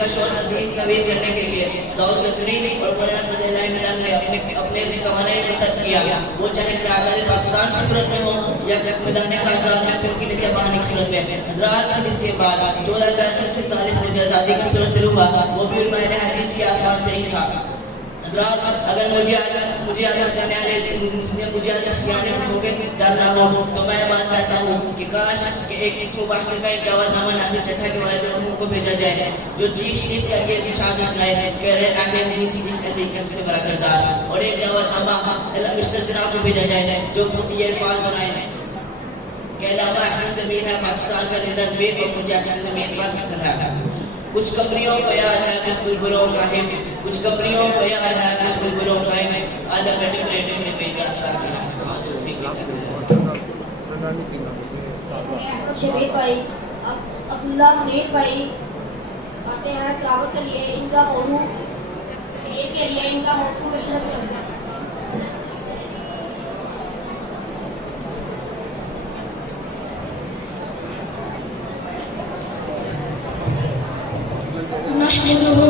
का शोर अजीज तवील करने के लिए दाऊद गजनी और मौलाना फजल मिलान ने अपने तवानाई में सर्च किया। वो चाहे करारदाद पाकिस्तान की सूरत में हो या मैदान काज़ार में फिर की नदियाँ बहाने की सूरत में। हजरात इसके बाद 14 अगस्त 1947 में जो आज़ादी का सूरज शुरू हुआ वो भी उलमाए हदीस के आसमान से ही था। हजरात अगर मुझे आज होगे डर ना हो तो मैं बात कहता हूँ कि काश कि एक इसको बाहर का एक दावतनामा नासिर चट्टा के वाले लोगों को भेजा जाए जो चीज टीम करके निशान लगाए कह रहे आमिर डीसी जिस तरीके से बड़ा करदार और एक दावतनामा मिस्टर जनाब को भेजा जाए जो ये अल्फाज बनाए हैं कि अल्लामा अहसन ज़मीर है पाकिस्तान का जिंदा ज़मीर और मुझे अहसन ज़मीर पर फख्र है। कुछ कमरियों को याद है कुछ बुलबुलों का हिफ्ज़, कुछ कमरियों को याद है कुछ बुलबुलों का हिफ्ज़। आज मैं डेकोरेटिव में पेश कर सकता हूं शबीर भाई अब्दुल्ला मुनीर भाई आते हैं तिलावत के लिए। इनका मौजू के लिए इनका मौजू नहमदुहु